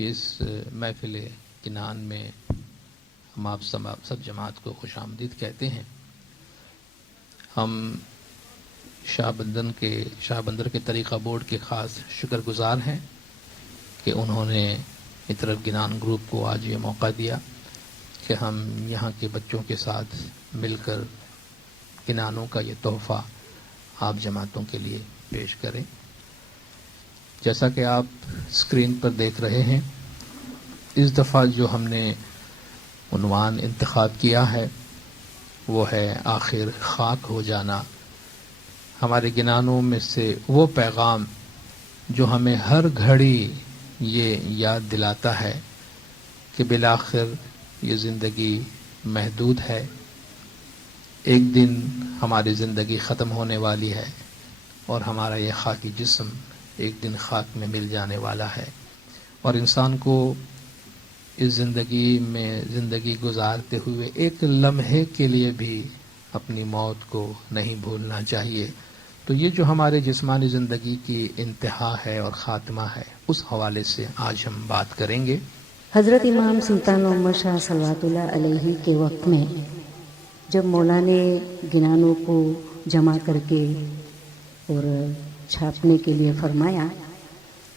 کہ اس محفل کنان میں ہم آپ سب جماعت کو خوش آمدید کہتے ہیں۔ ہم شاہ بندر کے طریقہ بورڈ کے خاص شکر گزار ہیں کہ انہوں نے اطرف گنان گروپ کو آج یہ موقع دیا کہ ہم یہاں کے بچوں کے ساتھ مل کر گنانوں کا یہ تحفہ آپ جماعتوں کے لیے پیش کریں۔ جیسا کہ آپ اسکرین پر دیکھ رہے ہیں، اس دفعہ جو ہم نے عنوان انتخاب کیا ہے وہ ہے آخر خاک ہو جانا۔ ہمارے گنانوں میں سے وہ پیغام جو ہمیں ہر گھڑی یہ یاد دلاتا ہے کہ بالآخر یہ زندگی محدود ہے، ایک دن ہماری زندگی ختم ہونے والی ہے اور ہمارا یہ خاکی جسم ایک دن خاک میں مل جانے والا ہے، اور انسان کو اس زندگی گزارتے ہوئے ایک لمحے کے لیے بھی اپنی موت کو نہیں بھولنا چاہیے۔ تو یہ جو ہمارے جسمانی زندگی کی انتہا ہے اور خاتمہ ہے، اس حوالے سے آج ہم بات کریں گے۔ حضرت امام سلطان محمد شاہ صلوات اللہ علیہ کے وقت میں جب مولا نے گنانوں کو جمع کر کے اور چھاپنے کے لیے فرمایا،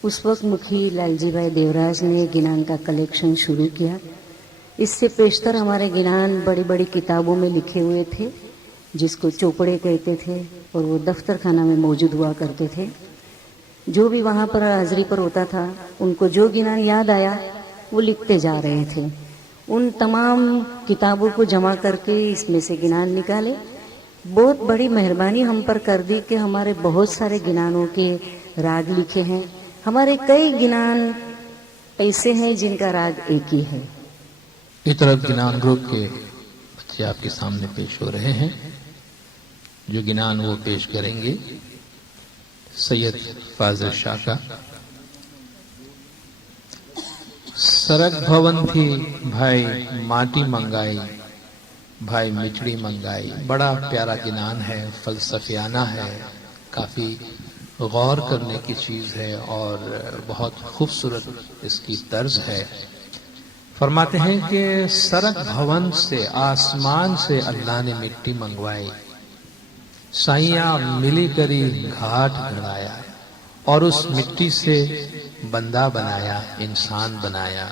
اس وقت مکھی لال جی بھائی دیوراج نے گنان کا کلیکشن شروع کیا۔ اس سے پیشتر ہمارے گنان بڑی بڑی کتابوں میں لکھے ہوئے تھے جس کو چوپڑے کہتے تھے، اور وہ دفتر خانہ میں موجود ہوا کرتے تھے۔ جو بھی وہاں پر حاضری پر ہوتا تھا ان کو جو گنان یاد آیا وہ لکھتے جا رہے تھے۔ ان تمام کتابوں کو جمع کر کے اس میں سے گنان نکالے۔ بہت بڑی مہربانی ہم پر کر دی کہ ہمارے بہت سارے گنانوں کے راگ لکھے ہیں۔ ہمارے کئی گنان ایسے ہیں جن کا راگ ایک ہی ہے۔ اطرف گنان گروپ کے بچے آپ کے سامنے پیش ہو رہے ہیں۔ جو گنان وہ پیش کریں گے سید فاضل شاہ کا۔ سرک بھون تھی بھائی ماٹی منگائی، بھائی مچڑی منگائی۔ بڑا پیارا گنان ہے، فلسفیانہ ہے، کافی غور کرنے کی چیز ہے اور بہت خوبصورت اس کی طرز ہے۔ فرماتے ہیں کہ سرک بھون سے، آسمان سے اللہ نے مٹی منگوائی، سائیاں ملی کری گھاٹ گھڑایا، اور اس مٹی سے بندہ بنایا، انسان بنایا۔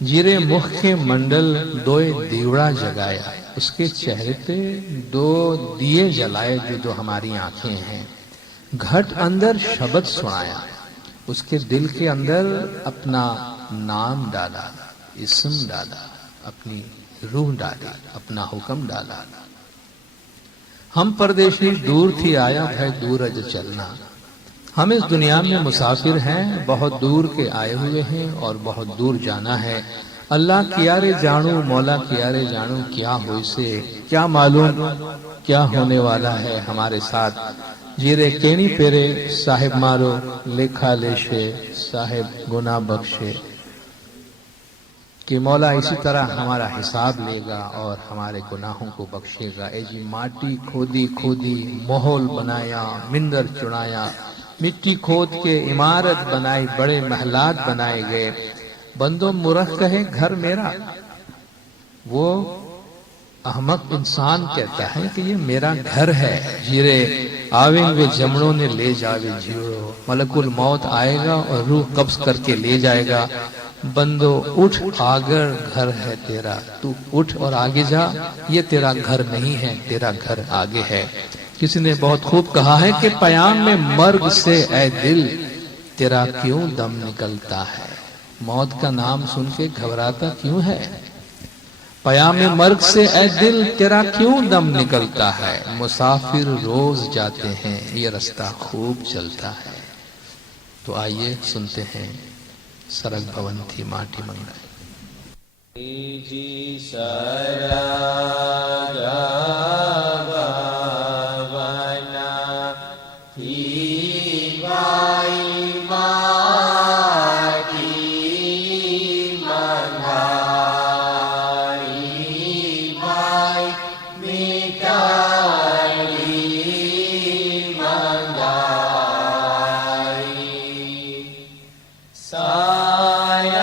جیرے مخ کے منڈل دوئے دیوڑا جگایا، اس کے چہرے پہ دو دیے جلائے جو ہماری آنکھیں ہیں۔ گھٹ اندر شبد سنایا، اس کے دل کے اندر اپنا نام ڈالا، اسم ڈالا، اپنی روح ڈالی، اپنا حکم ڈالا۔ ہم پردیشی دور تھی آیا بھائی دور اج چلنا۔ ہم اس دنیا میں مسافر ہیں، بہت دور کے آئے ہوئے ہیں اور بہت دور جانا ہے۔ اللہ کیا رے جانو، مولا کیا رے جانو، کیا ہوئی سے کیا معلوم کیا ہونے والا ہے ہمارے ساتھ۔ جیرے کینی پیرے صاحب مارو، لکھا لیشے صاحب گناہ بخشے، کہ مولا اسی طرح ہمارا حساب لے گا اور ہمارے گناہوں کو بخشے گا۔ اے جی ماٹی کھودی کھودی محول بنایا، مندر چڑایا، مٹی کھود کے عمارت بنائی، بڑے محلات بنائے گئے۔ بندوں مرخ کہے گھر میرا، وہ احمق انسان کہتا ہے کہ یہ میرا گھر ہے۔ جیرے آویں وہ جمڑوں نے لے جاوے جیڑو، ملک الموت آئے گا اور روح قبض کر کے لے جائے گا۔ بندو اٹھ آگر گھر ہے تیرا، تو اٹھ اور آگے جا، یہ تیرا گھر نہیں ہے، تیرا گھر آگے ہے۔ کسی نے بہت خوب کہا ہے کہ پیام میں مرگ سے اے دل تیرا کیوں دم نکلتا ہے، موت کا نام سن کے گھبراتا کیوں ہے؟ پیام مرگ سے اے دل تیرا کیوں دم نکلتا ہے، مسافر روز جاتے ہیں یہ رستہ خوب چلتا ہے۔ تو آئیے سنتے ہیں سرک بھون تھی ماٹی منگائی۔ جی سرا سایہ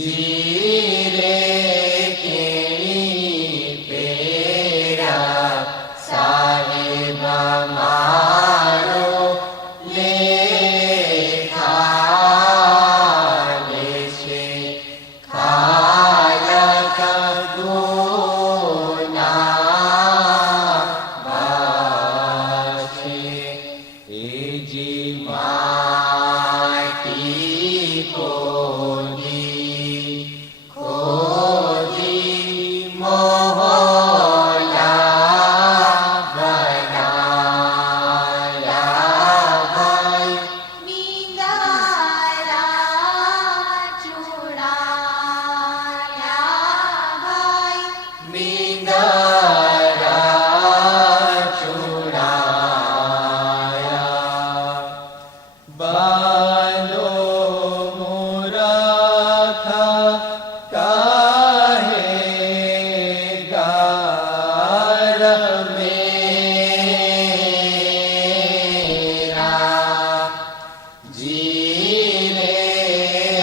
જીરે કેણી પેરા સાહેબ મારો લેખાલે છે ખાયક ગુના વાસે એ જી માટી કોની ખોદી મોહલા બનાયા ભાઈ મીંદારા ચૂડાયા ભાઈ મીંદરા ચૂડાયા બાલો મોરાખા કાહે ગાર મેરા જીરે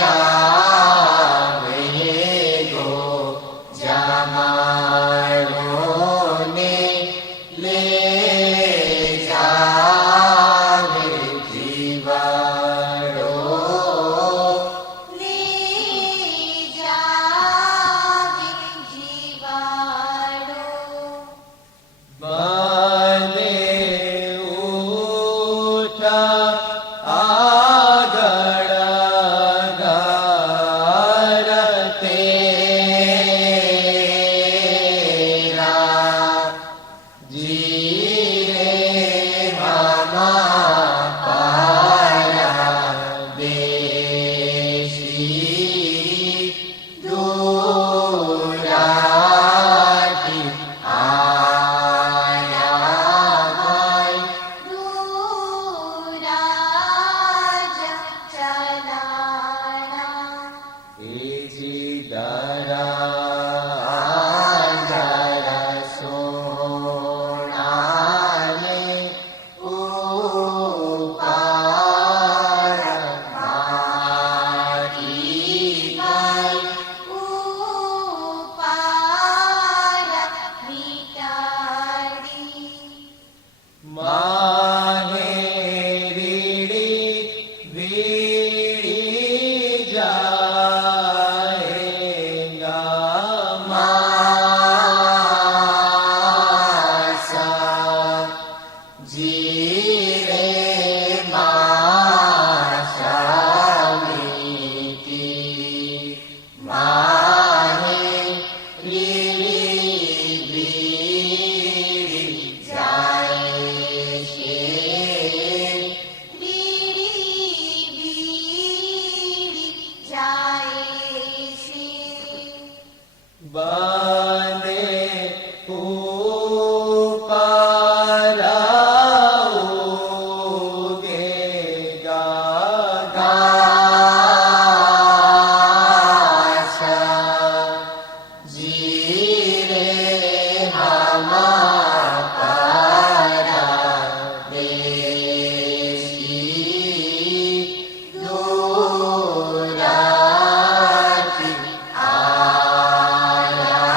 આવે ગો જમાડોને લે જાવે જીવાડો લે જાવે જીવાડો બને ઉઠા આગળ ગાર તેરા જીરે મામા પાયા દેશી દુરાટી આયા ભાઈ દુરાજ ચલાણા એજી દરા સોનાને ઉપાર મારી ભાઈ ઉપાર મીટાડી માહેરીડી વીડી જાએગા માસા જીરે માસા મીટી માહે લીલી જાય છે બીડી જાય છે બને ઉપારાઉગે ગાસા જીરે હમા પારા દેશી દુરાટી આયા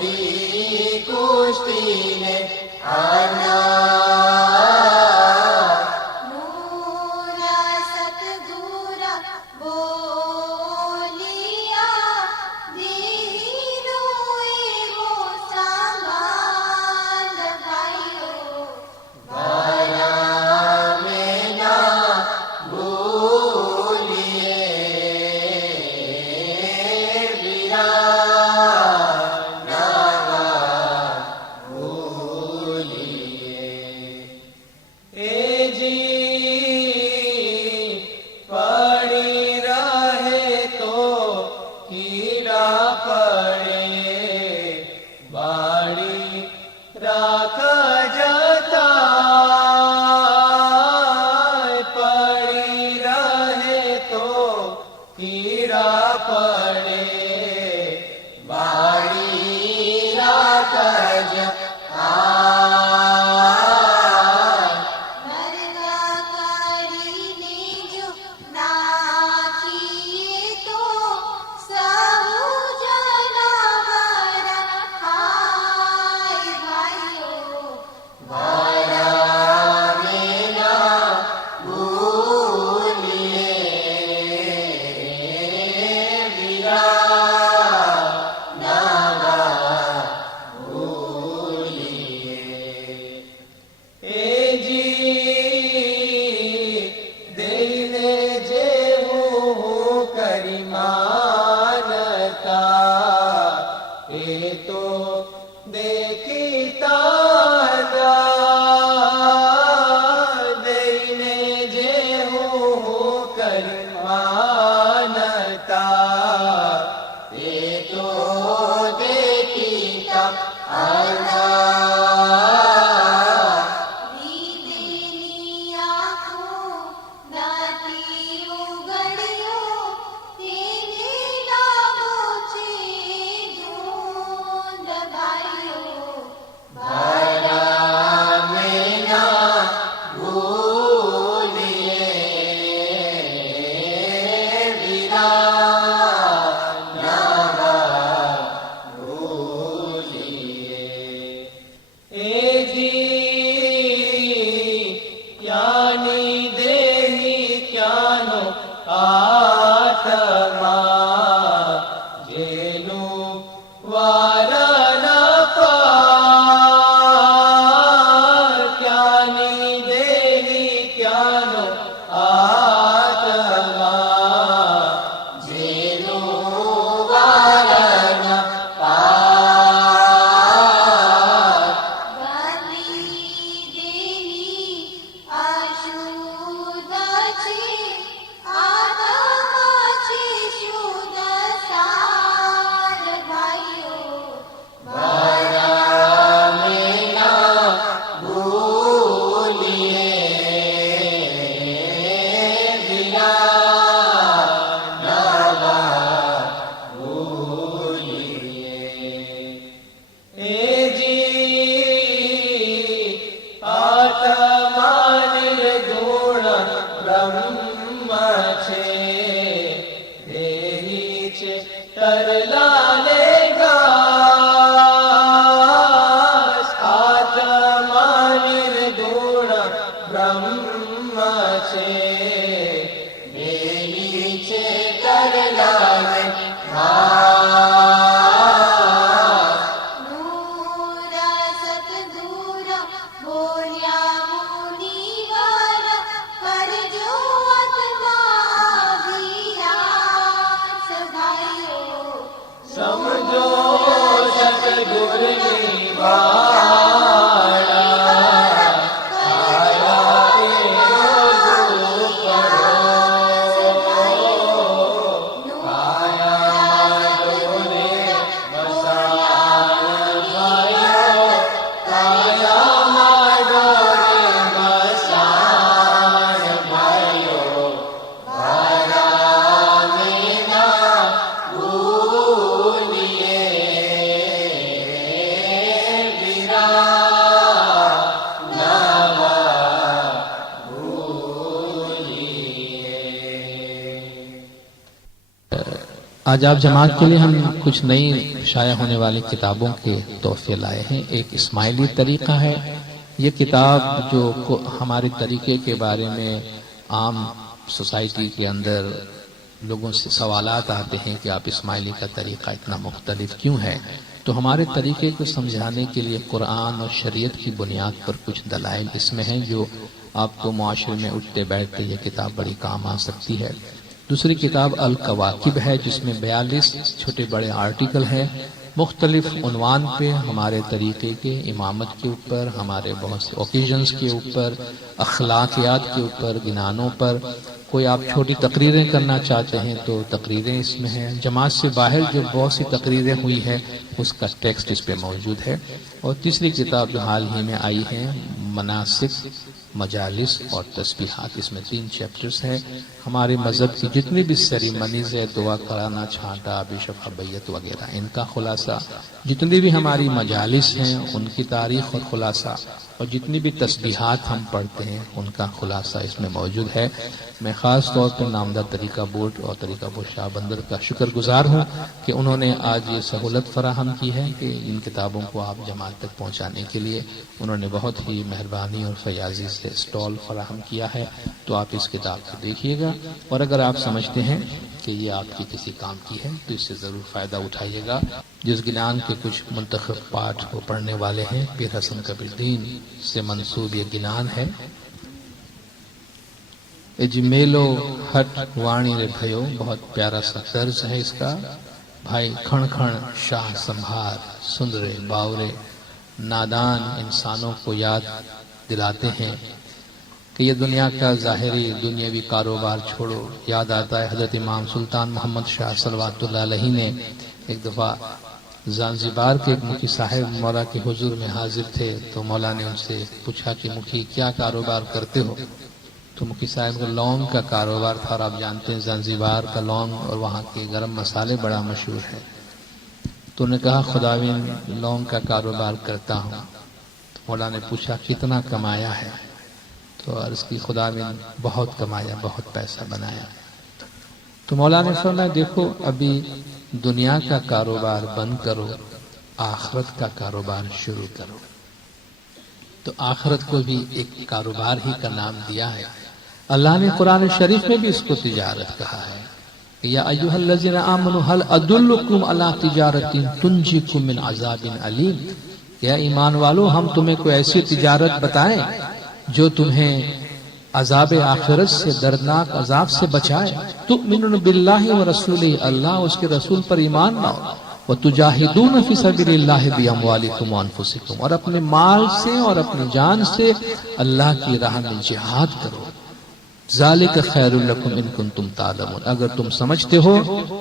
ઘોડી કુસ્તીને આના નૂરા સતગુરા બોલિયા દીનો એવો સંબંધ ભાઈઓ મારા મેના ભૂલીએ પડી રહે તો કીડા પડે બાળી રાખ જતા પડી રહે તો કીડા પડે બાળી રાખ જતા મરણા કરીને જો નાખીએ તો સહુ જનાવર હાય ભાઈઓ મારા મેના ભૂલીએ દઈને જેવું કરી માનતા એ તો દેખીતા દઈને જેવું કરી માનતા એ તો દેખીતા રીતેની આંખો નથી ઉઘડ્યો તેને લાવો છે ધૂંધ ભાઈઓ મારા મેના ભૂલીએ ક્યાંની દેહી ક્યાંનો આત્મા જેનું વારણ પાર ક્યાંની દેહી ક્યાંનો આત્મા જેનું વારણ પાર બની દેહી અશુદ્ધ છે આત્મા છે શુદ્ધ સાર ભાઈઓ મારા મેના ભૂલીએ આત્મા નિર્ગુણ બ્રહ્મ છે દેહી છે તરલાને ઘાસ આત્મા નિર્ગુણ બ્રહ્મ છે દેહી છે તરલાને ઘાસ નૂરા સતગુરા બોલ્યા મુનિવર કરજો અભિયાસ ભાઈઓ સમજો સતગુરની વાળા કાયા તેરો પડો કાયા ડોલે મસાણ ભાઈઓ કાયા ડોલે મસાણ ભાઈઓ મારા મેના ભૂલીએ آج آپ جماعت کے لیے ہم کچھ نئی شائع ہونے والی کتابوں کے تحفے لائے ہیں. ایک اسماعیلی طریقہ ہے. یہ کتاب جو ہمارے طریقے کے بارے میں عام سوسائٹی کے اندر لوگوں سے سوالات آتے ہیں کہ آپ اسماعیلی کا طریقہ اتنا مختلف کیوں ہے، تو ہمارے طریقے کو سمجھانے کے لیے قرآن اور شریعت کی بنیاد پر کچھ دلائل اس میں ہیں جو آپ کو معاشرے میں اٹھتے بیٹھتے یہ کتاب بڑی کام آ سکتی ہے. دوسری کتاب الکواکب ہے جس میں 42 چھوٹے بڑے آرٹیکل ہیں مختلف عنوان پہ، ہمارے طریقے کے، امامت کے اوپر، ہمارے بہت سے اوکیزنز کے اوپر، اخلاقیات کے اوپر، گنانوں پر. کوئی آپ چھوٹی تقریریں کرنا چاہتے ہیں تو تقریریں اس میں ہیں. جماعت سے باہر جو بہت سی تقریریں ہوئی ہے اس کا ٹیکسٹ اس پہ موجود ہے. اور تیسری کتاب جو حال ہی میں آئی ہے مناسک، مجالس اور تسبیحات، اس میں 3 چیپٹرز ہیں. ہمارے مذہب کی جتنی بھی سیریمنیز ہے، دعا کرانا، چھانٹا، بیشفا بیت وغیرہ، ان کا خلاصہ، جتنی بھی ہماری مجالس ہیں ان کی تاریخ اور خلاصہ، اور جتنی بھی تسبیحات ہم پڑھتے ہیں ان کا خلاصہ اس میں موجود ہے. میں خاص طور پر نامدار طریقہ بورڈ اور طریقہ بورڈ شاہ بندر کا شکر گزار ہوں کہ انہوں نے آج یہ سہولت فراہم کی ہے کہ ان کتابوں کو آپ جماعت تک پہنچانے کے لیے انہوں نے بہت ہی مہربانی اور فیاضی سے اسٹال فراہم کیا ہے. تو آپ اس کتاب کو دیکھیے گا، اور اگر آپ سمجھتے ہیں کہ یہ آپ کی کسی کام کی ہے تو اس سے ضرور فائدہ اٹھائیے گا. جس گنان کے کچھ منتخب پاٹ وہ پڑھنے والے ہیں، پیر حسن کبیر الدین سے منسوب یہ گنان ہے. اجمیلو ہٹ وانی رے بھیو، بہت پیارا سا طرز ہے اس کا. بھائی کھڑ کھڑ شاہ سنبھار، سن رے باورے، نادان انسانوں کو یاد دلاتے ہیں کہ یہ دنیا کا ظاہری دنیاوی کاروبار چھوڑو. یاد آتا ہے حضرت امام سلطان محمد شاہ صلوات اللہ علیہ نے ایک دفعہ زانزیبار کے ایک مکی صاحب مولا کے حضور میں حاضر تھے تو مولا نے ان سے پوچھا کہ مکی کیا کاروبار کرتے ہو؟ تو مکی صاحب کا لونگ کا کاروبار تھا، اور آپ جانتے ہیں زانزیبار کا لونگ اور وہاں کے گرم مسالے بڑا مشہور ہے. تو نے کہا خداوند لونگ کا کاروبار کرتا ہوں. تو مولا نے پوچھا کتنا کمایا ہے؟ تو عرض کی خداوند بہت کمایا، بہت پیسہ بنایا. تو مولا نے فرمایا دیکھو ابھی دنیا کا کاروبار بند کرو، آخرت کا کاروبار شروع کرو. تو آخرت کو بھی ایک کاروبار ہی کا نام دیا ہے. اللہ نے قرآن شریف میں بھی اس کو تجارت کہا ہے. یا ایھا الذین آمنوا هل ادلکم علی تجارۃ تنجیکم من عذاب علیم. یا ایمان والو ہم تمہیں کوئی ایسی تجارت بتائیں جو تمہیں عذاب آخرت سے، دردناک عذاب سے بچائے. تؤمنون باللہ ورسولہ، اللہ اس کے رسول پر ایمان لاؤ. وتجاہدون فی سبیل اللہ باموالکم وانفسکم، اور اپنے مال سے اور اپنی جان سے اللہ کی راہ میں جہاد کرو. ذالک خیر لکم ان کنتم تعلمون، اگر تم سمجھتے ہو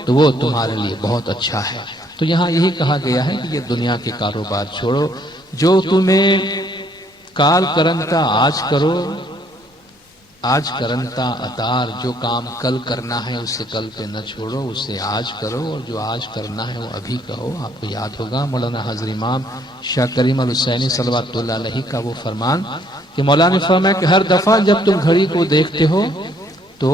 تو وہ تمہارے لیے بہت اچھا ہے. تو یہاں یہی کہا گیا ہے کہ یہ دنیا کے کاروبار چھوڑو. جو تمہیں کال کرنتا آج کرو، آج کرنتا اتار، جو کام کل کرنا ہے اسے کل پہ نہ چھوڑو، اسے آج کرو، اور جو آج کرنا ہے وہ ابھی کہو. آپ کو یاد ہوگا مولانا حضرت امام شاہ کریم الحسینی صلوات اللہ علیہ کا وہ فرمان کہ مولانا نے فرمایا کہ ہر دفعہ جب تم گھڑی کو دیکھتے ہو تو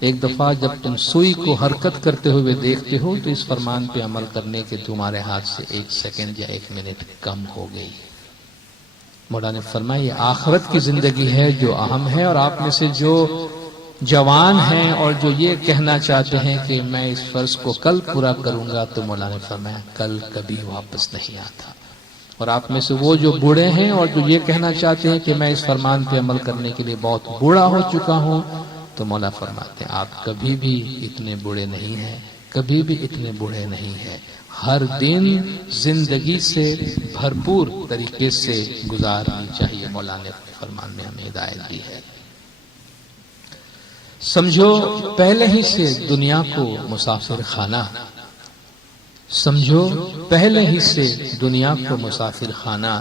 ایک دفعہ جب تم سوئی کو حرکت کرتے ہوئے دیکھتے ہو تو اس فرمان پہ عمل کرنے کے تمہارے ہاتھ سے 1 سیکنڈ یا 1 منٹ کم ہو گئی. مولانا نے فرمایا یہ آخرت کی زندگی ہے جو اہم ہے، اور آپ میں سے جو جوان ہیں اور جو یہ کہنا چاہتے ہیں کہ میں اس فرض کو کل پورا کروں گا، تو مولانا نے فرمایا کل کبھی واپس نہیں آتا. اور آپ میں سے وہ جو بوڑھے ہیں اور جو یہ کہنا چاہتے ہیں کہ میں اس فرمان پہ عمل کرنے کے لیے بہت بوڑھا ہو چکا ہوں، تو مولا فرماتے ہیں آپ کبھی بھی اتنے بوڑھے نہیں ہیں، کبھی بھی اتنے بوڑھے نہیں ہیں. ہر دن زندگی سے بھرپور طریقے سے گزارنی چاہیے. مولا نے اپنے فرمان میں ہمیں ہدایت دی ہے. سمجھو پہلے ہی سے دنیا کو مسافر خانہ، سمجھو پہلے ہی سے دنیا کو مسافر خانہ،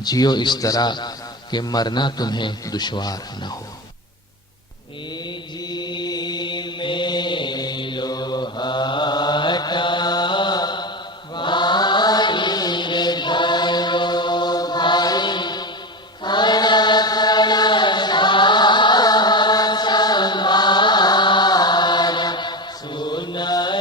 جیو اس طرح کہ مرنا تمہیں دشوار نہ ہو.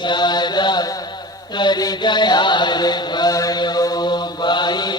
ઈશારા કરી ગયા રે ભાઈઓ ભાઈ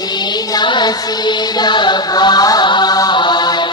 જીના શિરા ભાર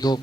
2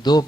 2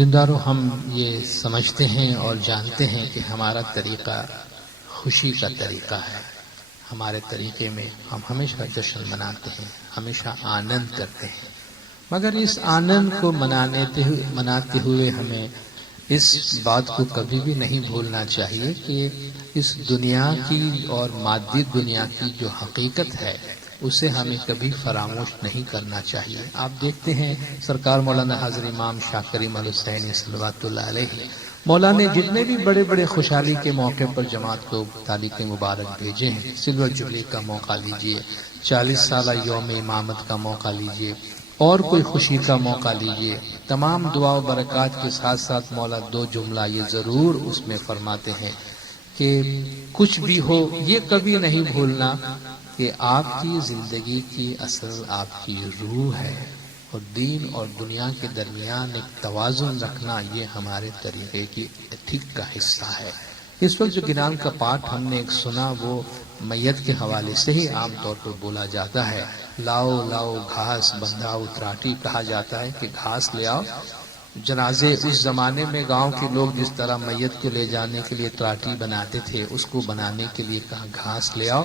دینداروں، ہم یہ سمجھتے ہیں اور جانتے ہیں کہ ہمارا طریقہ خوشی کا طریقہ ہے. ہمارے طریقے میں ہم ہمیشہ جشن مناتے ہیں، ہمیشہ آنند کرتے ہیں، مگر اس آنند کو مناتے ہوئے ہمیں اس بات کو کبھی بھی نہیں بھولنا چاہیے کہ اس دنیا کی اور مادی دنیا کی جو حقیقت ہے اسے ہمیں کبھی فراموش نہیں کرنا چاہیے. آپ دیکھتے ہیں سرکار مولانا حضرت امام شاہ کریم الحسینی صلوات اللہ علیہ مولا نے جتنے بھی بڑے بڑے خوشحالی کے موقع پر جماعت کو تعلیق مبارک بھیجے ہیں، سلور جبلی کا موقع لیجئے، 40 سالہ یوم امامت کا موقع لیجئے، اور کوئی خوشی کا موقع لیجئے، تمام دعا و برکات کے ساتھ ساتھ مولا 2 جملہ یہ ضرور اس میں فرماتے ہیں کہ کچھ بھی ہو یہ کبھی نہیں بھولنا کہ آپ کی زندگی کی اصل آپ کی روح ہے، اور دین اور دنیا کے درمیان ایک توازن رکھنا یہ ہمارے طریقے کی ایتھک کا حصہ ہے. اس وقت جو گنان کا پاٹھ ہم نے ایک سنا وہ میت کے حوالے سے ہی عام طور پر بولا جاتا ہے. لاؤ لاؤ گھاس بندھاؤ تراٹی، کہا جاتا ہے کہ گھاس لے آؤ. جنازے اس زمانے میں گاؤں کے لوگ جس طرح میت کو لے جانے کے لیے تراٹی بناتے تھے، اس کو بنانے کے لیے کہا گھاس لے آؤ.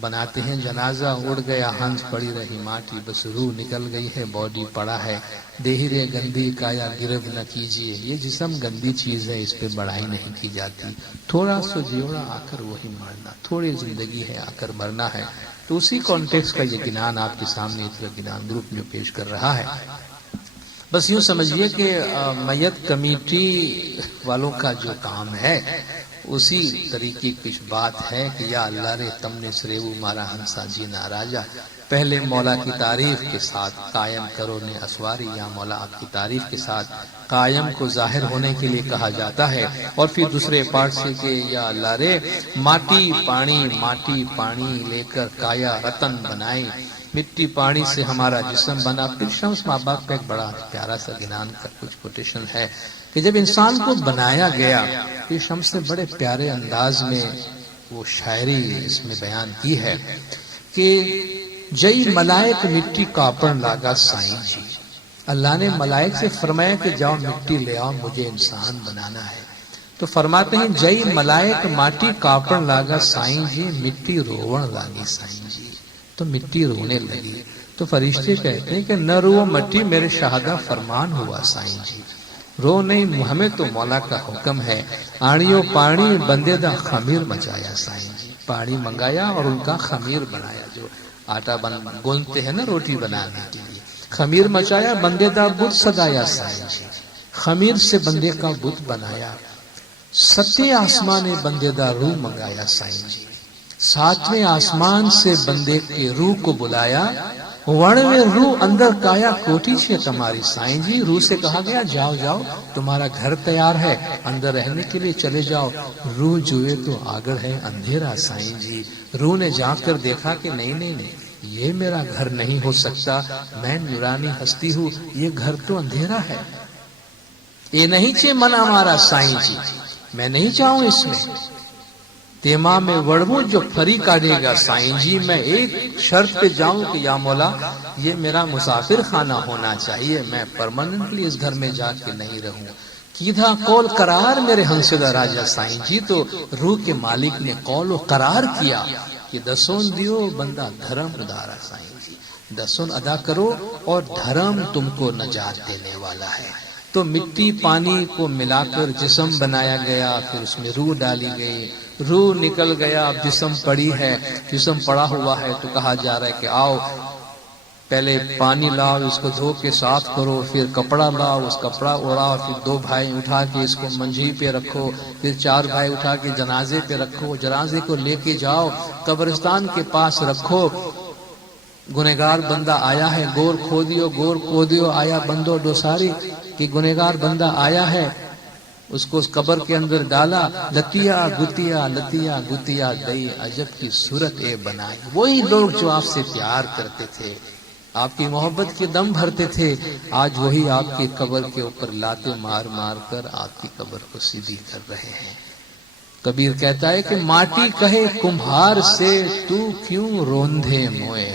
بناتے ہیں، جنازہ اڑ گیا ہنس پڑی رہی ماٹی، بس روح نکل گئی ہے باڈی پڑا ہے. دیہرے گندی کایا گرب نہ کیجیے، یہ جسم گندی چیز ہے، اس پہ بڑائی نہیں کی جاتی. تھوڑا سو جیوڑا آ کر وہی مرنا، تھوڑی زندگی ہے آ کر مرنا ہے. تو اسی کانٹیکس کا یہ گنان آپ کے سامنے اتنا گنان گروپ جو پیش کر رہا ہے. بس یوں سمجھیے کہ میت کمیٹی والوں کا جو کام ہے اسی طریقے کی بات ہے کہ یا اللہ رے تم نے سریو مارا ہنسا جی ناراجا، پہلے مولا کی تعریف کے ساتھ قائم کرو نے اسواری. یا مولا آپ کی تعریف کے ساتھ قائم کو ظاہر ہونے کے لیے کہا جاتا ہے. اور پھر دوسرے پارٹ سے کہ یا اللہ رے ماٹی پانی لے کر کایا رتن بنائی، مٹی پانی سے ہمارا جسم بنا. پھر شمس ماں باپ کا ایک بڑا پیارا سا گنان کا کچھ کوٹیشن ہے کہ جب انسان کو بنایا گیا، پھر شمس نے بڑے پیارے انداز میں وہ شاعری اس میں بیان کی ہے کہ جئی ملائک مٹی کاپڑ لاگا سائیں جی. اللہ نے ملائک سے فرمایا کہ جاؤ مٹی لے آؤ، مجھے انسان بنانا ہے. تو فرماتے ہیں جئی ملائک ماٹی کاپڑ لاگا سائیں جی، مٹی روڑ لاگی سائیں جی. تو مٹی رونے لگی. تو فرشتے کہتے ہیں کہ نہ رو مٹی میرے شہادہ فرمان ہوا سائیں جی. رو نہیں، ہمیں تو مولا کا حکم ہے. آڑیوں پانی بندے دا خمیر مچایا سائیں جی. پانی منگایا اور ان کا خمیر بنایا، جو آٹا گونتے ہیں نا روٹی بنانے کے لیے. خمیر مچایا بندے دا بت سدایا سائیں جی. خمیر سے بندے کا بت بنایا. ستے آسمان بندے دا روح منگایا سائیں جی. 7ویں آسمان سے بندے کے روح کو بلایا. وڑویں روح اندر کایا کوٹی چھے تمہاری سائیں جی. روح سے کہا گیا جاؤ جاؤ تمہارا گھر تیار ہے، اندر رہنے کے لیے چلے جاؤ. روح جوئے تو آگر ہے اندھیرا سائیں جی. روح نے جا کر دیکھا کہ نہیں یہ میرا گھر نہیں ہو سکتا، میں نورانی ہستی ہوں، یہ گھر تو اندھیرا ہے. یہ نہیں چھے من ہمارا سائیں جی، میں نہیں چاہوں اس میں. تیما میں وڑمو جو پھری کاٹے گا سائیں جی. میں ایک شرط پہ جاؤں کہ یا مولا یہ میرا مسافر خانہ ہونا چاہیے، میں پرماننٹلی اس گھر میں جا کے نہیں رہوں. کیدھا قول قرار میرے ہنسدہ راجہ سائیں جی. تو روح کے مالک نے قول و قرار کیا کہ دسون دیو بندہ دھرم ادارا سائیں جی. دسون ادا کرو اور دھرم تم کو نجات دینے والا ہے. تو مٹی پانی کو ملا کر جسم بنایا گیا، پھر اس میں روح ڈالی گئی. روح نکل گیا، اب جسم پڑی ہے، جسم پڑا ہوا ہے. تو کہا جا رہا ہے کہ آؤ پہلے پانی لاؤ، اس کو دھو کے صاف کرو، پھر کپڑا لاؤ، اس کپڑا اڑاؤ، پھر 2 بھائی اٹھا کے اس کو منجھی پہ رکھو، پھر 4 بھائی اٹھا کے جنازے پہ رکھو. جنازے کو لے کے جاؤ قبرستان کے پاس رکھو. گنہگار بندہ آیا ہے، گور کھو دیو آیا بندو ڈوساری کہ گنہگار بندہ آیا ہے. اس کو اس قبر کے اندر ڈالا. لتیا گتیا دئی عجب کی صورت اے بنائی. وہی لوگ جو آپ سے پیار کرتے تھے، آپ کی محبت کے دم بھرتے تھے، آج وہی آپ کی قبر کے اوپر لاتے مار کر آپ کی قبر کو سیدھی کر رہے ہیں. کبیر کہتا ہے کہ ماٹی کہے کمہار سے تو کیوں روندھے موئے،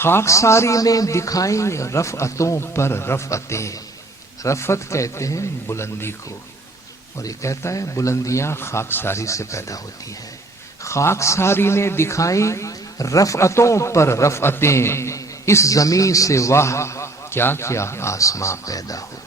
خاکساری نے دکھائی رفعتوں پر رفعتیں. رفعت کہتے ہیں بلندی کو، اور یہ کہتا ہے بلندیاں خاکساری سے پیدا ہوتی ہیں. خاکساری نے دکھائی رفعتوں پر رفعتیں، اس زمین سے واہ کیا کیا آسماں پیدا ہوئے.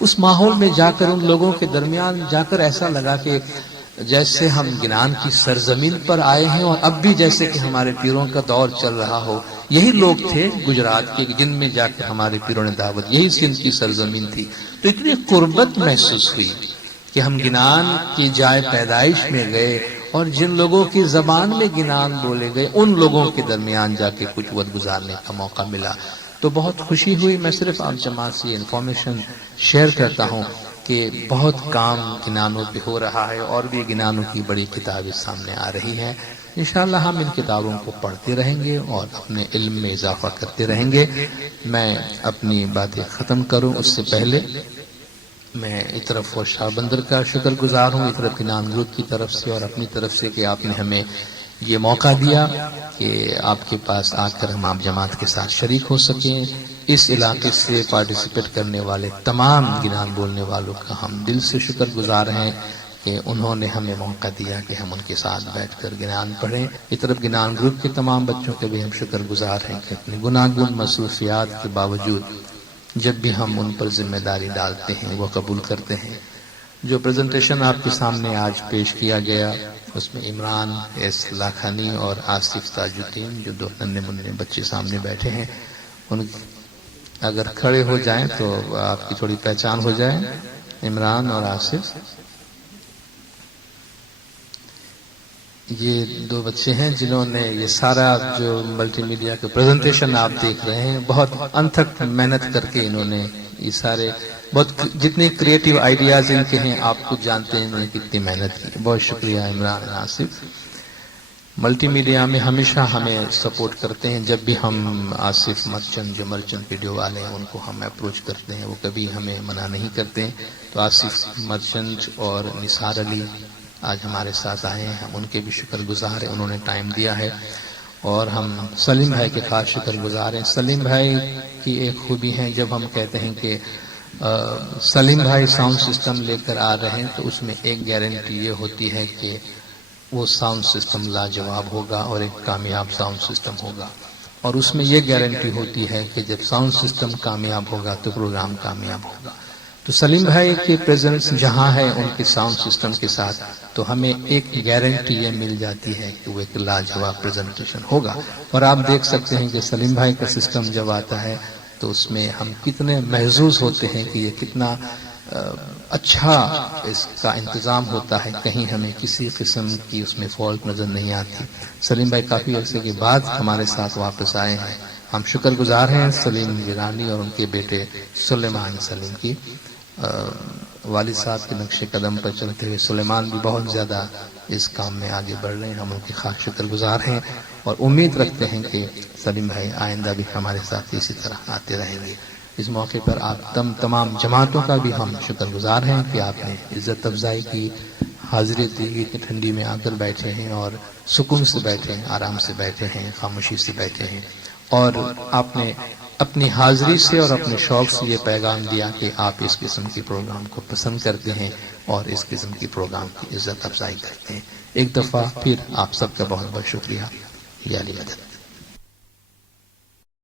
اس ماحول میں جا کر ان لوگوں کے درمیان جا کر ایسا لگا کہ جیسے ہم گنان کی سرزمین پر آئے ہیں اور اب بھی جیسے کہ ہمارے پیروں کا دور چل رہا ہو. یہی لوگ تھے گجرات کے جن میں جا کر ہمارے پیروں نے دعوت, یہی سندھ کی سرزمین تھی. تو اتنی قربت محسوس ہوئی کہ ہم گنان کی جائے پیدائش میں گئے اور جن لوگوں کی زبان میں گنان بولے گئے ان لوگوں کے درمیان جا کے کچھ وقت گزارنے کا موقع ملا. تو بہت خوشی ہوئی. میں صرف آپ جماعت سے انفارمیشن شیئر کرتا ہوں کہ بہت کام گنانوں پہ ہو رہا ہے اور بھی گنانوں کی بڑی کتابیں سامنے آ رہی ہیں. انشاءاللہ ہم ان کتابوں کو پڑھتے رہیں گے اور اپنے علم میں اضافہ کرتے رہیں گے. میں اپنی باتیں ختم کروں اس سے پہلے میں ایک طرف شاہ بندر کا شکر گزار ہوں, ایک طرف گنان گروپ کی طرف سے اور اپنی طرف سے کہ آپ نے ہمیں یہ موقع دیا کہ آپ کے پاس آ کر ہم آپ جماعت کے ساتھ شریک ہو سکیں. اس علاقے سے پارٹیسپیٹ کرنے والے تمام گنان بولنے والوں کا ہم دل سے شکر گزار ہیں کہ انہوں نے ہمیں موقع دیا کہ ہم ان کے ساتھ بیٹھ کر گنان پڑھیں. اس طرف گنان گروپ کے تمام بچوں کے بھی ہم شکر گزار ہیں کہ اپنی گناگن مصروفیات کے باوجود جب بھی ہم ان پر ذمہ داری ڈالتے ہیں وہ قبول کرتے ہیں. جو پریزنٹیشن آپ کے سامنے آج پیش کیا گیا اس میں عمران ایس لاکھانی اور آصف تاج الدین جو دو ننھے منھے بچے سامنے بیٹھے ہیں, ان اگر کھڑے ہو جائیں تو آپ کی تھوڑی پہچان ہو جائے. عمران اور آصف یہ دو بچے ہیں جنہوں نے یہ سارا جو ملٹی میڈیا کا پریزنٹیشن آپ دیکھ رہے ہیں بہت انتھک محنت کر کے انہوں نے یہ سارے بہت جتنے کریٹیو آئیڈیاز ان کے ہیں آپ خود جانتے ہیں انہوں نے کتنی محنت کی. بہت شکریہ عمران اور آصف. ملٹی میڈیا میں ہمیشہ ہمیں سپورٹ کرتے ہیں. جب بھی ہم آصف مرچنٹ جو مرچنٹ ویڈیو والے ہیں ان کو ہم اپروچ کرتے ہیں وہ کبھی ہمیں منع نہیں کرتے. تو آصف مرچنٹ اور نثار علی آج ہمارے ساتھ آئے ہیں, ہم ان کے بھی شکر گزار ہیں, انہوں نے ٹائم دیا ہے. اور ہم سلیم بھائی کے خاص شکر گزار ہیں. سلیم بھائی کی ایک خوبی ہے, جب ہم کہتے ہیں کہ سلیم بھائی ساؤنڈ سسٹم لے کر آ رہے ہیں تو اس میں ایک گارنٹی یہ ہوتی ہے کہ وہ ساؤنڈ سسٹم لاجواب ہوگا اور ایک کامیاب ساؤنڈ سسٹم ہوگا. اور اس میں یہ گارنٹی ہوتی ہے کہ جب ساؤنڈ سسٹم کامیاب ہوگا تو پروگرام کامیاب ہوگا. تو سلیم بھائی کی پریزنس جہاں ہے ان کے ساؤنڈ سسٹم کے ساتھ تو ہمیں ایک گارنٹی یہ مل جاتی ہے کہ وہ ایک لاجواب پریزنٹیشن ہوگا. اور آپ دیکھ سکتے ہیں کہ سلیم بھائی کا سسٹم جب آتا ہے تو اس میں ہم کتنے محظوظ ہوتے ہیں کہ یہ کتنا اچھا اس کا انتظام ہوتا ہے, کہیں ہمیں کسی قسم کی اس میں فالٹ نظر نہیں آتی. سلیم بھائی کافی عرصے کے بعد ہمارے ساتھ واپس آئے ہیں. ہم شکر گزار ہیں سلیم گیلانی اور ان کے بیٹے سلیمان سلیم کی. والد صاحب کے نقش قدم پر چلتے ہوئے سلیمان بھی بہت زیادہ اس کام میں آگے بڑھ رہے ہیں. ہم ان کے خاص شکر گزار ہیں اور امید رکھتے ہیں کہ سلیم بھائی آئندہ بھی ہمارے ساتھ اسی طرح آتے رہیں گے. اس موقع پر آپ تمام جماعتوں کا بھی ہم شکر گزار ہیں کہ آپ نے عزت افزائی کی, حاضری دی, اتنی ٹھنڈی میں آ کر بیٹھے ہیں اور سکون سے بیٹھے ہیں, آرام سے بیٹھے ہیں, خاموشی سے بیٹھے ہیں. اور آپ نے اپنی حاضری سے اور اپنے شوق سے یہ پیغام دیا کہ آپ اس قسم کے پروگرام کو پسند کرتے ہیں اور اس قسم کے پروگرام کی عزت افزائی کرتے ہیں. ایک دفعہ پھر آپ سب کا بہت بہت شکریہ. یا علی مدد.